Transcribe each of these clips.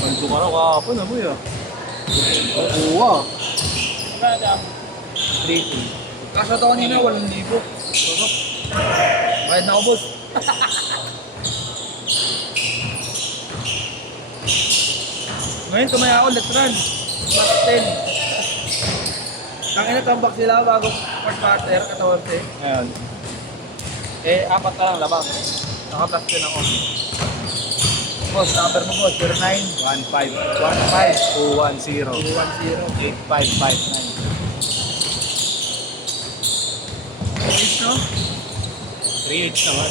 Manso ka na kahapon, amoy ah. Oo ah. Maganda. 3-2. Kasya to kanina, 8,000. Sarap. Bayad na ako, boss. Ngayon, tumaya ako, let's run. Plus 10. Tangina, tambak sila bago fourth quarter, 14. Ayan. Eh, 4 na lang labang. Naka-plus 10 ako. Boss, number mo boss, 09 1-5. 15 2-1-0. 210 8559. Please, no? 3H naman.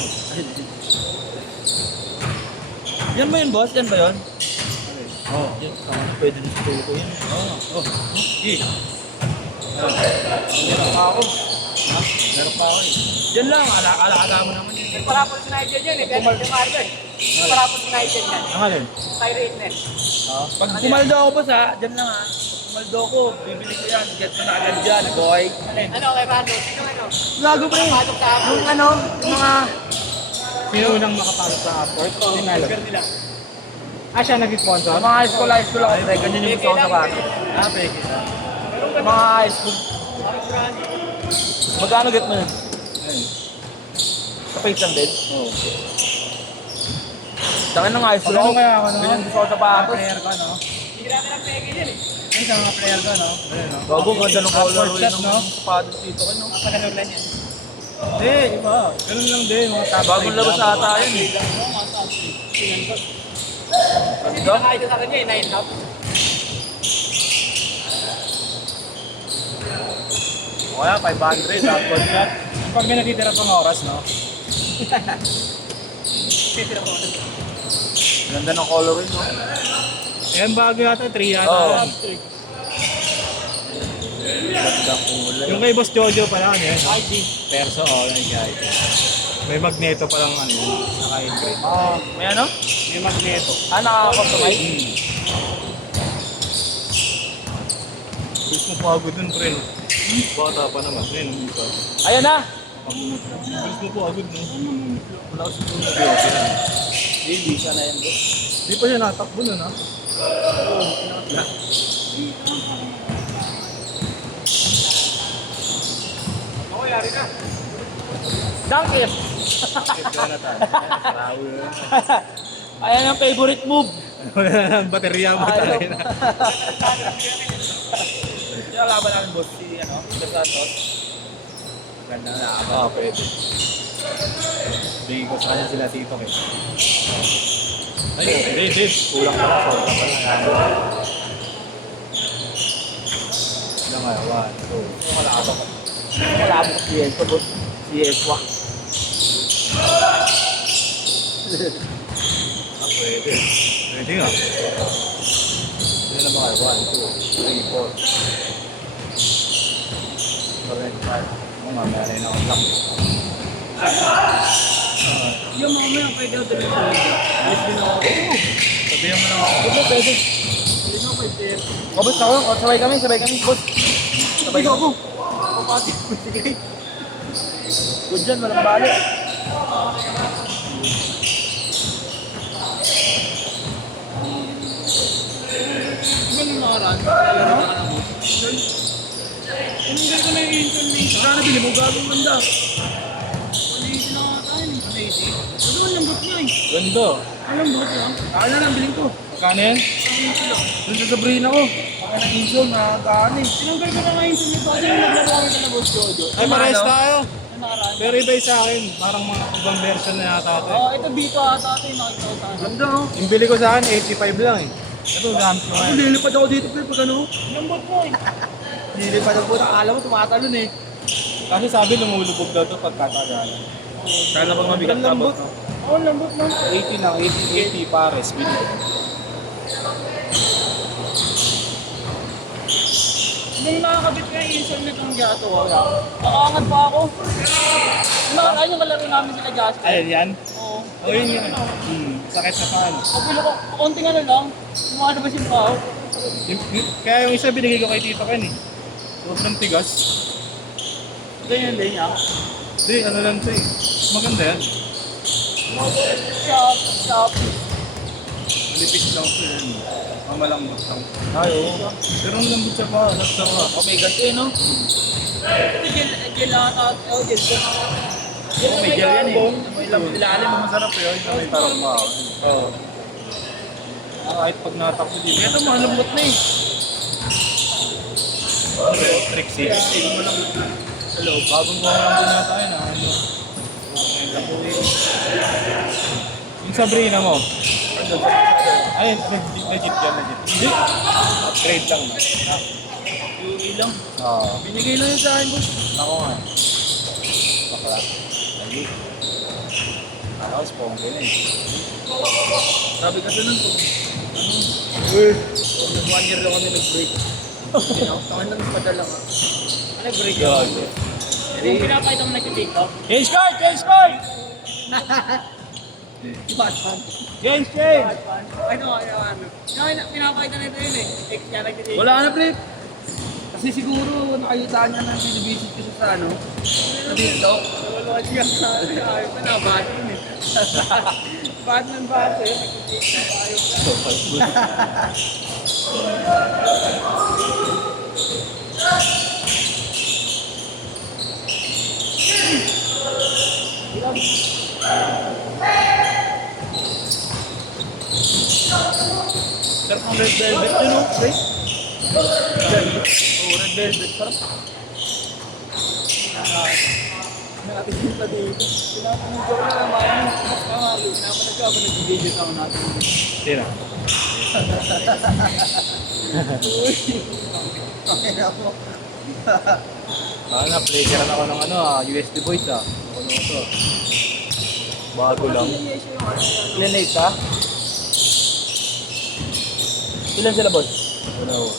Yan ba yun, boss? Yan ba yun? Oo. Yan, pwede na sa ko yan. Oo. Sige. Meron pa ako. Ha? Meron pa ako eh. Yan lang, alaga mo naman yun. Parapol United yan eh. Pero yung Marvel. Parapol United yan. Ang alin? Tyrate net. Pag pumaldo ako, boss, ha? Dyan lang, ha? Pumaldo ako, bibili ko yan. Get mo na agad dyan, boy. Ano kay Rando? Sino ano? Gago, pre. Pasok sa hapon. Yung ano, yung mga... Sino unang makapasok sa Upwork? Sinalo. Lugar nila. Ah, siya nag-sponsor? Yung mga high school ako, pre. Ganyan yung gusto ko sa bata. Ah, peke siya. Yung mga high school. Magkano get mo yun? Ayun. Sa page lang din? Oo. Tangin ng high school Magkano ako. kaya ako, no? Ganyan gusto ko sa bata. Player ka, no? Hindi namin ang pegi yan eh. Ay, sa mga player ka, no? Ayun, no? Gago, ganda ng color Upwork shot, no? ng sapatos dito kayo, no? Mapalalor lang yan. Hindi, iba. Ganun lang din, mga top Bagong five labas lang. ata yun, eh. Kasi nakakita sa kanya eh. 9 love. O kaya, 500, upward shot. Pag may natitira pang oras, no? Ganda ng coloring, no? Ayan, bago yata, 3 yata. Oo. yan. Gandang kulay. Yung kay Boss Jojo pala, ano yun? ID. Perso, yung guy. May magneto palang ano yun, naka-engrave. May ano? May magneto. Ah, nakaka-customize? Gusto mo pagod dun, pre, no? Bata pa naman, pre, no? Isa. Ayan na! Gusto mo pagod, no? Wala ko siguro Okay, okay lang. Hindi siya na yan, boss. Di pa siya natakbo nun, ha? Oo, yari na. Dunk it! Ito na tayo. Sarawi na. Ayan ang favorite move. Wala na ang baterya mo tayo na. Yung laban namin, boss, si ano, Dos Santos. Ganda na. Oo, pwede. Bigay ko sa kanya sila tito, eh. Ay, hindi. Kulang pa lang. Sobra pa lang. Ilan nga? 1, 2. Wala ako. Wala ako si Enzo, boss. Si Eswa. Ah, pwede. Pwede nga. Ilan na ba kayo? 1, 2, 3, 4. Correct. 5. Mamaya na yun ako lang. Yung mamaya, pwede ako tuloy sa video. Yes, din ako. Sabihan mo lang ako. Pwede, pwede. Pwede ako, pwede. O, boss, ako. O, sabay kami, boss. Sabay ako. Pumati. Sige. Good dyan, walang balik. Ganun nakaraan. Ano? Hindi ko na yung intern dito. Sana bili mo gagawin manda. Maliit na nga tayo. Amazing. Ano ang lambot niya eh? Ganda. Ang lambot lang. Kaya na lang, bilhin ko. Magkano yan? Doon sa Sabrina ko. Kaya na intern, nakakataan eh. Tinanggal ko na nga intern nito. Kasi yung naglaro kami ka na boss Jojo. Ay, parehas tayo. Yung nakaraan. Pero iba yung sa akin. Parang mga ibang version na yata ito. Oo, ito Bito ata ito yung nakita ko sa akin. Ganda oh. Yung bili ko sa akin, 85 lang eh. Ito, gamit ko Ako ngayon. lilipad ako dito pre pag ano. Lambot mo eh. Lilipad ako puta. Akala mo tumatalon eh. Kasi sabi lumulubog daw ito pagkatagalan. Sana bang mabigat Ang lambot. Oo, lambot lang. 80 lang, 80 pares. Bili. Nung nakakabit ko yung insert nitong gato, wala. Nakaangat pa ako. Nakaraan yung kalaro namin sila Jasper. Ayun yan. Oo. O yun yun. Sakit sa paan. Kapilo ko, konting ano lang. Kumano ba yung pao? Kaya yung isa binigay ko kay Tito Ken eh. Sobrang tigas. Ganyan din niya. Hindi, ano lang ito eh. Maganda yan. Shop, shop. Malipis lang ito yan. Mamalambot lang. Ay, oo. Pero ang lambot siya pa, nasa ka. Oh, may ganito eh, no? Gel ata. Oh, gel. Oh, may gel yan eh. May ilalim mo masarap yun. Sa may parang mahal. Oo. Kahit pag natakbo dito. Ito malambot na eh. Ano ba yun? Trixie. Malambot na. Sa loob. Bagong gawa lang din na tayo na. Ano? Yung Sabrina mo. Ay, legit yan, legit. Hindi. Upgrade lang na. Yung ilang. Oo. Binigay lang yun sa akin, boss. Ako nga. Bakla. Lagi. Ako, spongge na eh. Sabi kasi nun to. Uy! 1 year lang kami nag-break. Tangan lang padala ka. Ano break? Gago. Yung pinapakita mo nag-tiktok? Change card! Change card! Batman. Change, change! Ano. Yung pinapakita nito yun eh. Ex niya nag-tiktok. Wala na, pre. Kasi siguro nakita niya na binibisit ko siya sa ano. Sa dito. Wala siya. Ayaw pa na, Batman eh. Batman ba ito yun? Nag-tiktok. Ayaw pa. Sarap ng red velvet yun, no? Pre? Oo, red velvet. Sarap. Nakatingin pa dito. Pinapanag ko na naman yun. Mas kamalo. Pinapanag ko ako nag-video sa natin. Tira. Na-pleasure ako ng USB voice Ano ito? Bago lang. Ilan ka? Ilan sila, boss? Ano?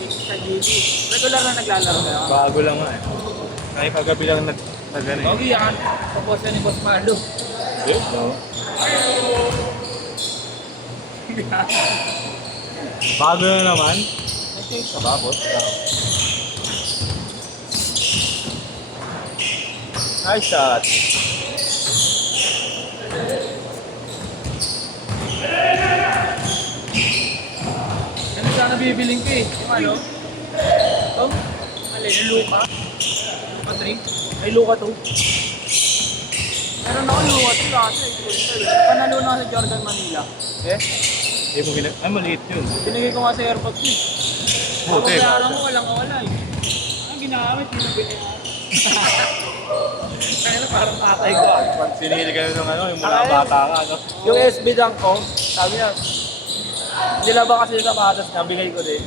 Sa GB. Regular na naglalaro kayo. Bago lang nga eh. Kahit kagabi lang nag-ano eh. Okay, yan. Tapos yan ni Boss Marlo. No? Bago na naman. Kababot. Nice shot. Ano sana bibiling ko eh? Yung ano? Ito? Alin? Yung Luka? Luka 3? Ay, Luka 2. Meron ako luwat yung lahat eh. Panalo na sa Jordan Manila. Eh? Hindi mo ginag... Ay, maliit yun. Binigay ko nga sa airpods eh. Ako Buti. kaya mo walang kawala eh. Ang ginamit, hindi na binayaran. Kaya na parang tatay ko ah. Pag sinili kayo ng yung mula bata ka, no? Yung SB dunk ko, sabi niya, nilaba kasi yung sapatos niya, bigay ko din.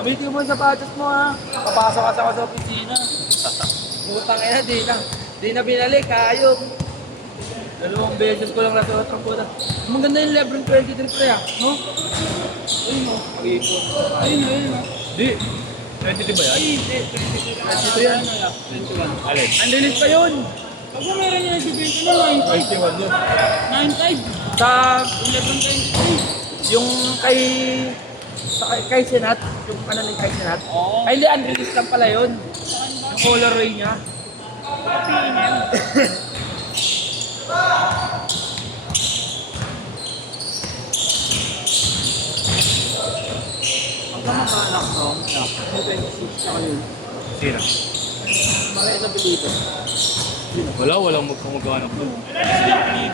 Gamitin mo yung sapatos mo ha. Papasok kasi ako sa opisina. Utang ina, di na binalik, ayok. 2 beses ko lang nasuot ang puta. Maganda yung Lebron 23 pre ah, no? Ayun o, pag-iipon. Ayun o. Di. 22 ba yan? Ay, hindi. 22 yan. 21. Alin? Ang linis pa yun. Pag meron niya nagbibenta na 21 yun. 9.5. Sa, 11.23. yung kay Senat, yung ano ng kay Senat. Oo. Ay, hindi, unreleased lang pala yun. Yung colorway niya. PNM. Pagka mag-anak ko, 26 ako yun. Sino? Malay sa Pilipin. Walang magkamagawa ng club.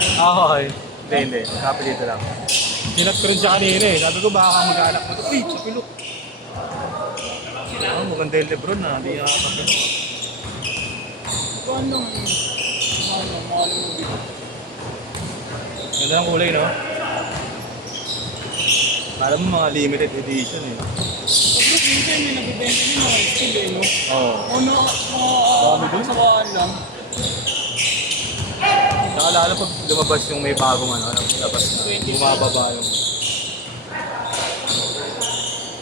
Okay. Hindi. Kapilito lang. Sinat ko rin siya kanina eh. Sabi ko baka mag-anak mo ito. Uy, sa pilok. Maganda yung Lebron na. Hindi nakakapilok. Kuhan lang. Mahal mo dito. Ganda ng kulay, no? Alam mo mga limited edition eh. Pag minsan may nagbibenta niya mga skill eh, no? Oo. Ano, Dami dun? sawaan lang. Saka lalo pag lumabas yung may bagong labas na. Bumababa yung...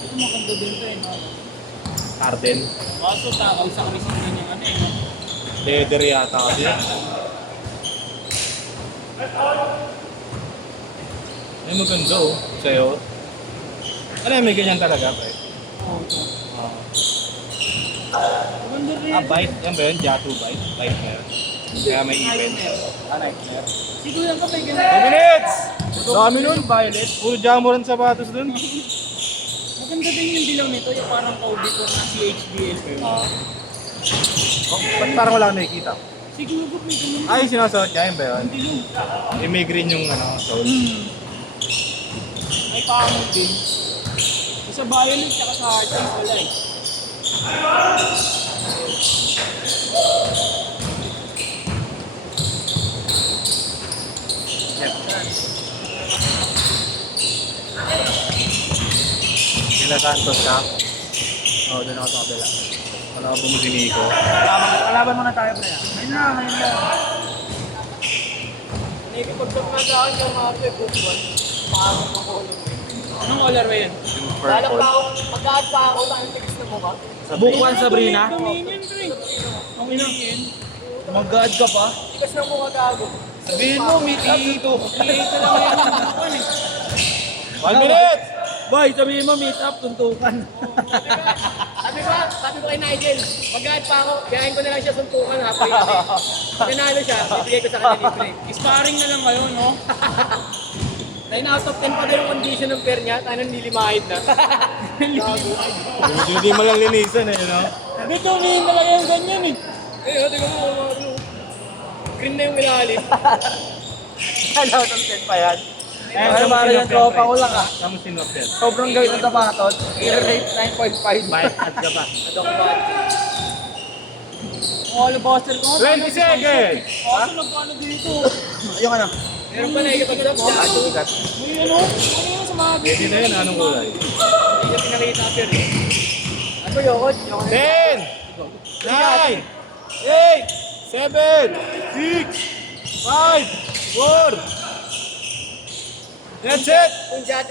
Ito maganda din ito eh, no? Arden. Kaso takaw sa kami sa kanya ano eh, no? Leather yata kasi. Ay maganda oh. Sa'yo. Ano may ganyan talaga, pre? Oo. Ah, Maganda rin. bite. Yan ba yun? Jatu bite? Bite na yun. Kaya may ipin. Nightmare. Siguro lang kapag 2 ganun. minutes! Dami nun. Violet. Puro jamuran sapatos dun. Maganda din yung dilaw nito, yung parang Kobe ko na CHDL. Ba't parang wala kang nakikita? Siguro ko may ganun. Ay, sinasuot niya. Yun ba yun? Dilaw. Yung may green yung soul. May pangit din. Sa violet tsaka sa hard type wala eh. Sila Santos ka? Oo, doon ako sa kabila. Wala ka bumusi ni Nico. Kalaban muna tayo, pre. Ayun na, ayun na. Nakikipagtap nga sa akin yung mga pagkukuhan. Parang makulong. Anong color ba yan? Yung purple. Mag-aad pa ako, tayong tigas na mukha. Bukuan Sabrina. Dominion, pre. Ang ina. Mag-guard ka pa. Tigas na mukha gago. Sabihin mo, meet up dito. Ito lang yung bukuhan eh. 1 minute! Boy, sabihin mo, meet up, tuntukan. Sabi ko kay Nigel, mag-aad pa ako, gayahin ko na lang siya suntukan ha. Pag nanalo siya, bibigay ko sa kanya libre. Sparring na lang kayo, no? 9 out of 10 pa din yung condition ng pair niya, tayo nilimahid na. Hindi mo lang linisan eh, no? Dito, umihin talaga yung ganyan eh. Eh, tingnan mo, green na yung ilalim. Ano, tuntukan pa yan. Ano ba yung tropa ko lang ah. Kamu sinopel. Sobrang gawin ng sapatos. I-rate 9.5. Bayad at ka ba? Ano ko ba? Oh, alabaster ko. 20 seconds! Kaso nagkano dito? Yung ano? Meron pa na ikipag-drop siya. May ano? Ano yun sa mga Pwede na yun, anong kulay? Hindi niya pinakita pero. Ano ba yun? 10! 9! 8! 7! 6! 5! 4! That's it! Kung